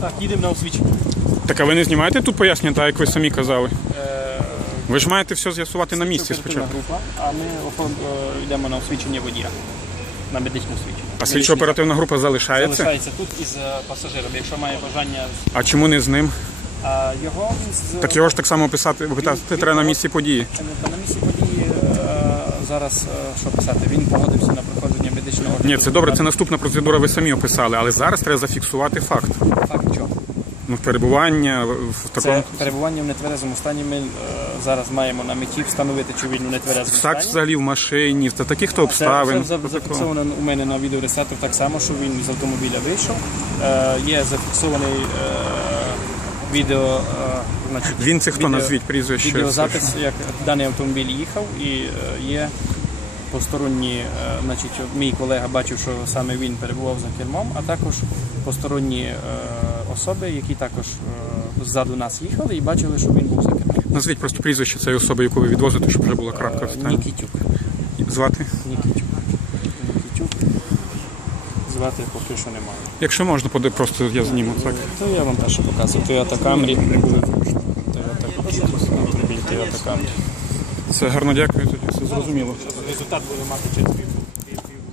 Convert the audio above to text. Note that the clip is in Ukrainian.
Так, їдемо на освічення. Так а ви не знімаєте тут пояснення, так як ви самі казали? Е, Ви ж маєте все з'ясувати на місці спочатку. група, а ми е, йдемо на освічення водія. На медичне освічення. А слідчо оперативна група залишається? залишається тут із е, пасажиром, якщо має бажання. А чому не з ним? А його він з Так його ж так само писати, питати треба на місці події. На місці події зараз е, що писати? Він погодився на проходження медичного огляду. Ні, це добре, це наступна процедура, ви самі описали, але зараз треба зафіксувати факт. факт чого? Ну, перебування в такому. Це перебування в нетверезому стані. Ми е, зараз маємо на меті встановити, чи він у нетверезому Так стані. взагалі в машині, та таких то обставин. це за- зафіксовано у мене на відеореєстраторі так само, що він з автомобіля вийшов. Е, є зафіксований е, відео. Значить, Він це хто відео- назвіть прізвище? Відеозапис, як даний автомобіль їхав, і е, є посторонні, е, значить, мій колега бачив, що саме він перебував за кермом, а також посторонні е, особи, які також ззаду нас їхали і бачили, що він був за кермом. Назвіть просто прізвище цієї особи, яку ви відвозите, щоб вже була крапка в. Нікітюк. Звати? Нікітюк. Нікітюк. Звати поки що немає. Якщо можна, просто я зніму так. То я вам теж показую. Toyota Camry. Toyota Toyota Це гарно дякую, тоді все зрозуміло. Результат буде мати через